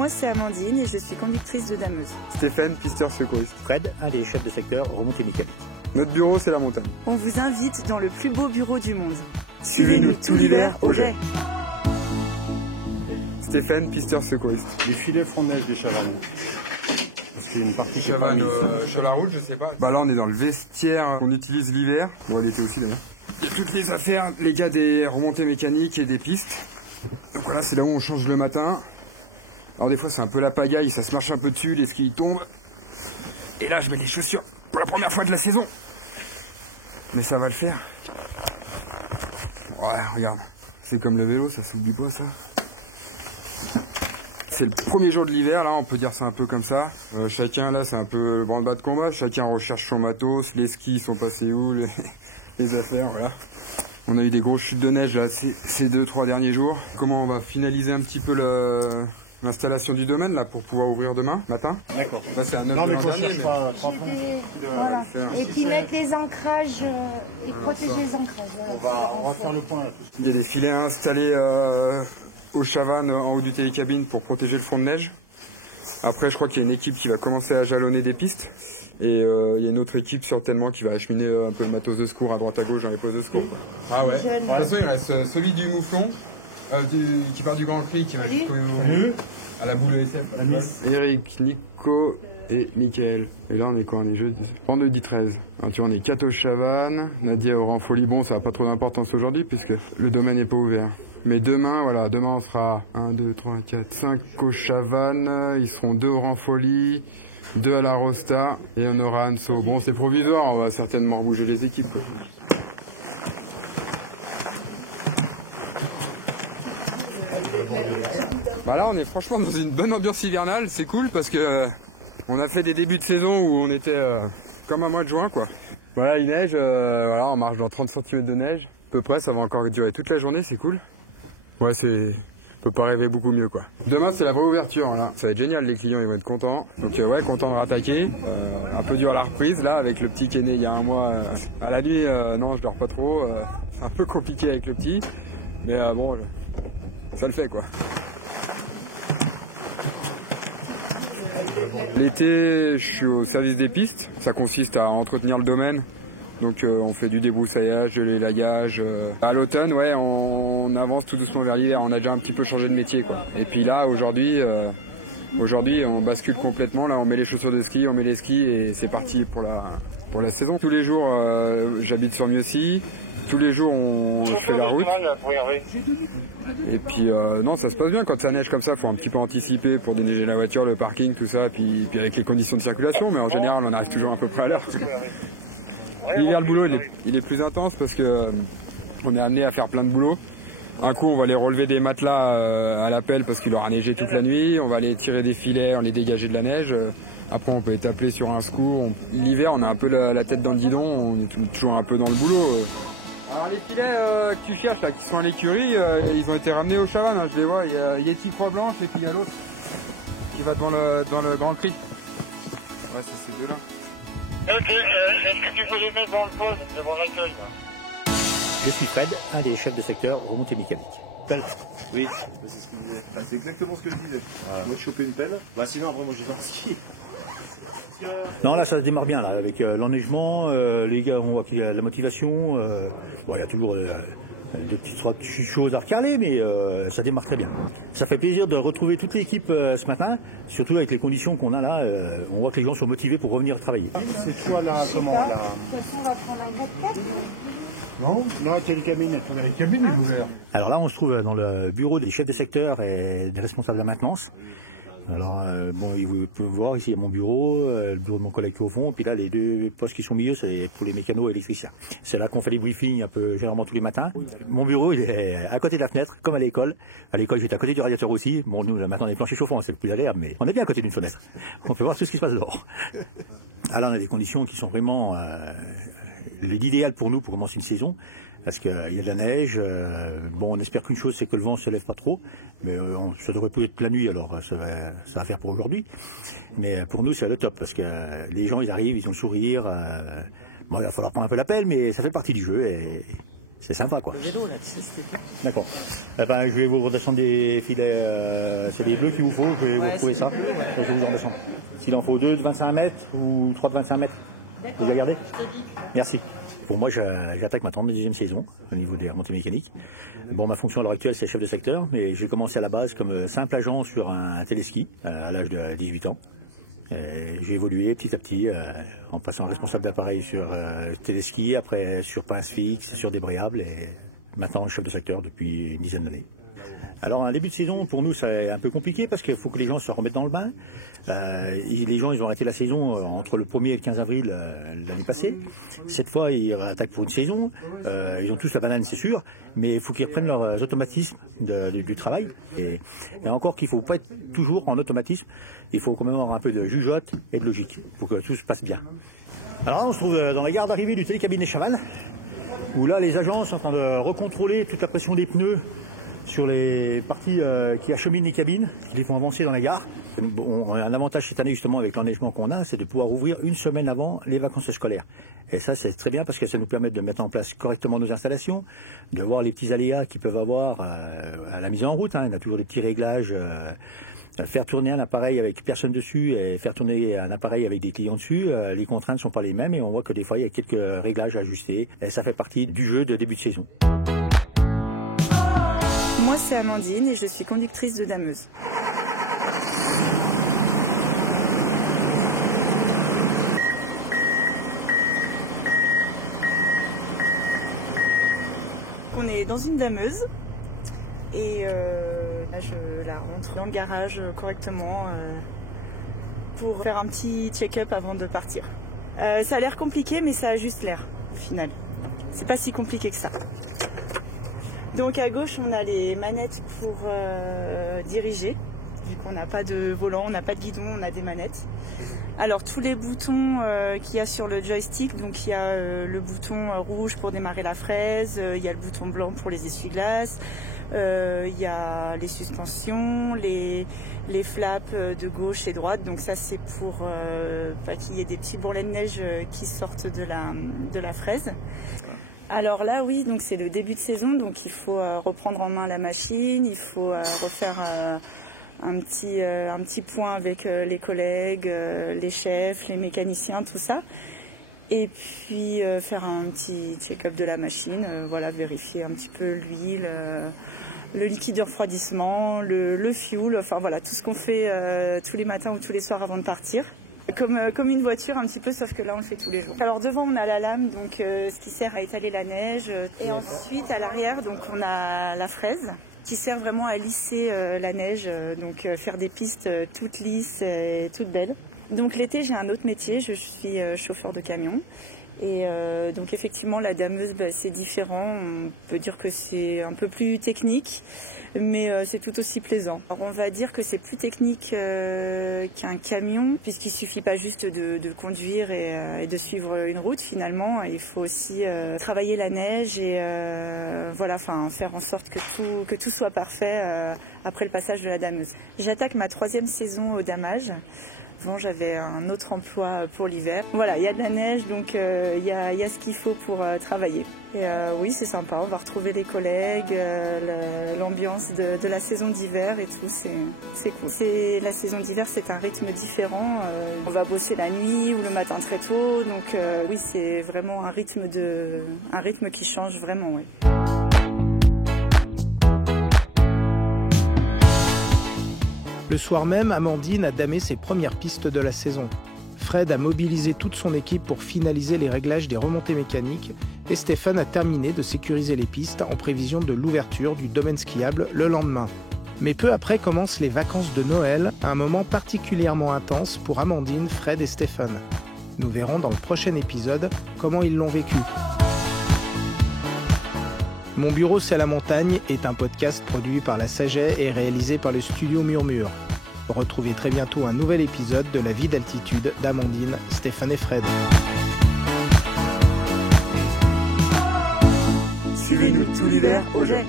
Moi, c'est Amandine et je suis conductrice de dameuse. Stéphane, pisteur secouriste. Fred, un des chefs de secteur remontée mécanique. Notre bureau, c'est la montagne. On vous invite dans le plus beau bureau du monde. Suivez-nous tout l'hiver au jet. Stéphane, pisteur secouriste. Les filets front de neige des Chavannes. Parce qu'il y a une partie qui est pas mise. Sur la route, je sais pas. Bah là, on est dans le vestiaire qu'on utilise l'hiver. Bon, l'été aussi d'ailleurs. Il y a toutes les affaires, les gars des remontées mécaniques et des pistes. Donc voilà, c'est là où on change le matin. Alors des fois, c'est un peu la pagaille, ça se marche un peu dessus, les skis tombent. Et là, je mets les chaussures pour la première fois de la saison. Mais ça va le faire. Ouais, regarde. C'est comme le vélo, ça s'oublie pas, ça. C'est le premier jour de l'hiver, là, on peut dire c'est un peu comme ça. Chacun, là, c'est un peu branle-bas de combat. Chacun recherche son matos, les skis sont passés où, les affaires, voilà. On a eu des grosses chutes de neige, là, ces 2-3 derniers jours. Comment on va finaliser un petit peu l'installation du domaine, là, pour pouvoir ouvrir demain matin. D'accord. Là, c'est un œuf Non, de mais l'an qu'on dernier, cherche mais... pas. Voilà. Et puis mettre les ancrages et protéger les ancrages. Voilà. On va faire le point là. Il y a des filets installés aux Chavannes en haut du télécabine pour protéger le front de neige. Après, je crois qu'il y a une équipe qui va commencer à jalonner des pistes. Et il y a une autre équipe certainement qui va acheminer un peu le matos de secours à droite à gauche dans les postes de secours. Ah ouais. De toute façon, il reste celui du Mouflon, qui part du Grand Cri, qui va à la boule SF. La Miss. Eric, Nico et Mickaël. Et là, on est quoi? On est jeudi. Vendredi 13. Alors, tu vois, on est 4 aux Chavannes. Nadia au Renfoli. Bon, ça n'a pas trop d'importance aujourd'hui puisque le domaine n'est pas ouvert. Mais demain, voilà, demain on sera 1, 2, 3, 4, 5 aux Chavannes. Ils seront 2 au Renfoli, 2 à la Rosta et on aura Anso. Bon, c'est provisoire, on va certainement bouger les équipes, quoi. Bah là, on est franchement dans une bonne ambiance hivernale, c'est cool parce que on a fait des débuts de saison où on était comme un mois de juin, quoi. Voilà, il neige, voilà, on marche dans 30 cm de neige. À peu près, ça va encore durer toute la journée, c'est cool. Ouais, on peut pas rêver beaucoup mieux, quoi. Demain, c'est la vraie ouverture, là. Ça va être génial, les clients, ils vont être contents. Donc ouais, content de rattaquer. Un peu dur à la reprise, là, avec le petit qui est né il y a un mois. À la nuit, non, je dors pas trop. C'est un peu compliqué avec le petit. Mais bon, ça le fait, quoi. L'été, je suis au service des pistes. Ça consiste à entretenir le domaine. Donc on fait du débroussaillage, de l'élagage. À l'automne, ouais, on avance tout doucement vers l'hiver. On a déjà un petit peu changé de métier, quoi. Et puis là, aujourd'hui, on bascule complètement. Là, on met les chaussures de ski, on met les skis et c'est parti pour la saison. Tous les jours, j'habite sur Mieuxy. Tous les jours, on fait la route. Et puis non, ça se passe bien quand ça neige comme ça. Faut un petit peu anticiper pour déneiger la voiture, le parking, tout ça. Puis avec les conditions de circulation. Mais en général, on arrive toujours à peu près à l'heure. L'hiver, le boulot, il est plus intense parce que on est amené à faire plein de boulot. Un coup, on va aller relever des matelas à la pelle parce qu'il aura neigé toute la nuit. On va aller tirer des filets, on les dégager de la neige. Après, on peut être appelé sur un secours. L'hiver, on a un peu la tête dans le guidon. On est toujours un peu dans le boulot. Alors les filets que tu cherches là, qui sont à l'écurie, ils ont été ramenés aux Chavannes. Hein, je les vois. Il y a Yeti Croix Blanche et puis il y a l'autre qui va dans le Grand Cri. Ouais, c'est ces deux-là. Ok, est-ce que tu peux les mettre dans le poste devant l'accueil là? Je suis Fred, un des chefs de secteur remontée mécanique. Pelle. Oui, c'est ce qu'il disait. Enfin, c'est exactement ce que je disais. Voilà. Moi, de choper une pelle. Bah, sinon, après, moi, je vais en ski. Non, là, ça se démarre bien, là, avec l'enneigement, les gars, on voit qu'il y a la motivation. Bon, il y a toujours des petites choses à recaler, mais ça démarre très bien. Ça fait plaisir de retrouver toute l'équipe ce matin, surtout avec les conditions qu'on a là. On voit que les gens sont motivés pour revenir travailler. C'est quoi là, comment là? De toute façon, on va prendre un 4x4. Non, quelle cabine? La cabine est ouverte. Alors là, on se trouve dans le bureau des chefs de secteur et des responsables de la maintenance. Alors, bon, vous pouvez voir, ici, il y a mon bureau, le bureau de mon collègue qui est au fond, puis là, les deux postes qui sont au milieu, c'est pour les mécanos et électriciens. C'est là qu'on fait les briefings un peu généralement tous les matins. Mon bureau, il est à côté de la fenêtre, comme à l'école. À l'école, j'étais à côté du radiateur aussi. Bon, nous, maintenant, on est plancher chauffant, c'est le plus agréable, mais on est bien à côté d'une fenêtre. On peut voir tout ce qui se passe dehors. Ah là, on a des conditions qui sont vraiment l'idéal pour nous pour commencer une saison. Parce qu'il y a de la neige, bon, on espère qu'une chose, c'est que le vent ne se lève pas trop, mais ça devrait plus être la nuit, alors ça va faire pour aujourd'hui. Mais pour nous, c'est le top, parce que les gens, ils arrivent, ils ont le sourire, bon, il va falloir prendre un peu la pelle, mais ça fait partie du jeu, et c'est sympa quoi. Le vélo là, tu sais, c'était... D'accord. Eh ben, je vais vous redescendre des filets, c'est des bleus qu'il vous faut, je vais vous retrouver ça. Bleu, ouais. Je vais vous en redescendre. S'il en faut 2 de 25 mètres ou 3 de 25 mètres. Vous les gardez? Merci. Pour moi, j'attaque ma 32e saison au niveau des remontées mécaniques. Bon, ma fonction à l'heure actuelle, c'est chef de secteur, mais j'ai commencé à la base comme simple agent sur un téléski à l'âge de 18 ans. J'ai évolué petit à petit en passant responsable d'appareil sur téléski, après sur pince fixe, sur débrayable et maintenant chef de secteur depuis une dizaine d'années. Alors un début de saison pour nous c'est un peu compliqué parce qu'il faut que les gens se remettent dans le bain. Les gens ils ont arrêté la saison entre le 1er et le 15 avril l'année passée. Cette fois ils attaquent pour une saison. Ils ont tous la banane c'est sûr, mais il faut qu'ils reprennent leurs automatismes du travail. Et encore qu'il ne faut pas être toujours en automatisme, il faut quand même avoir un peu de jugeote et de logique pour que tout se passe bien. Alors là, on se trouve dans la gare d'arrivée du télécabinet Chaval, où là les agents sont en train de recontrôler toute la pression des pneus sur les parties qui acheminent les cabines, qui les font avancer dans la gare. Bon, un avantage cette année justement avec l'enneigement qu'on a, c'est de pouvoir ouvrir une semaine avant les vacances scolaires. Et ça c'est très bien parce que ça nous permet de mettre en place correctement nos installations, de voir les petits aléas qu'ils peuvent avoir à la mise en route. Il y a toujours des petits réglages, faire tourner un appareil avec personne dessus et faire tourner un appareil avec des clients dessus, les contraintes ne sont pas les mêmes et on voit que des fois il y a quelques réglages à ajuster et ça fait partie du jeu de début de saison. Moi, c'est Amandine et je suis conductrice de dameuse. On est dans une dameuse et là, je la rentre dans le garage correctement pour faire un petit check-up avant de partir. Ça a l'air compliqué, mais ça a juste l'air au final. C'est pas si compliqué que ça. Donc à gauche, on a les manettes pour diriger, vu qu'on n'a pas de volant, on n'a pas de guidon, on a des manettes. Alors tous les boutons qu'il y a sur le joystick, donc il y a le bouton rouge pour démarrer la fraise, il y a le bouton blanc pour les essuie-glaces, il y a les suspensions, les flaps de gauche et droite, donc ça c'est pour pas qu'il y ait des petits bourrelets de neige qui sortent de la fraise. Alors là, oui, donc c'est le début de saison, donc il faut reprendre en main la machine, il faut refaire un petit point avec les collègues, les chefs, les mécaniciens, tout ça. Et puis faire un petit check-up de la machine, voilà, vérifier un petit peu l'huile, le liquide de refroidissement, le fuel, enfin voilà, tout ce qu'on fait tous les matins ou tous les soirs avant de partir. Comme une voiture un petit peu, sauf que là on le fait tous les jours. Alors devant on a la lame, donc ce qui sert à étaler la neige, et ensuite à l'arrière donc on a la fraise qui sert vraiment à lisser la neige, donc faire des pistes toutes lisses et toutes belles. Donc l'été j'ai un autre métier, je suis chauffeur de camion. Et donc effectivement la dameuse c'est différent, on peut dire que c'est un peu plus technique, mais c'est tout aussi plaisant. Alors on va dire que c'est plus technique qu'un camion, puisqu'il suffit pas juste de conduire et de suivre une route finalement, il faut aussi travailler la neige et voilà, enfin faire en sorte que tout soit parfait après le passage de la dameuse. J'attaque ma 3e saison au damage. Avant, j'avais un autre emploi pour l'hiver. Voilà, il y a de la neige, donc il y a ce qu'il faut pour travailler. Et oui, c'est sympa, on va retrouver les collègues, l'ambiance de la saison d'hiver et tout, c'est cool. La saison d'hiver, c'est un rythme différent. On va bosser la nuit ou le matin très tôt, donc oui, c'est vraiment un rythme qui change vraiment, oui. Le soir même, Amandine a damé ses premières pistes de la saison. Fred a mobilisé toute son équipe pour finaliser les réglages des remontées mécaniques et Stéphane a terminé de sécuriser les pistes en prévision de l'ouverture du domaine skiable le lendemain. Mais peu après commencent les vacances de Noël, un moment particulièrement intense pour Amandine, Fred et Stéphane. Nous verrons dans le prochain épisode comment ils l'ont vécu. Mon bureau c'est la montagne est un podcast produit par la Saget et réalisé par le studio Murmure. Retrouvez très bientôt un nouvel épisode de la vie d'altitude d'Amandine, Stéphane et Fred. Suivez-nous tout l'hiver au jet.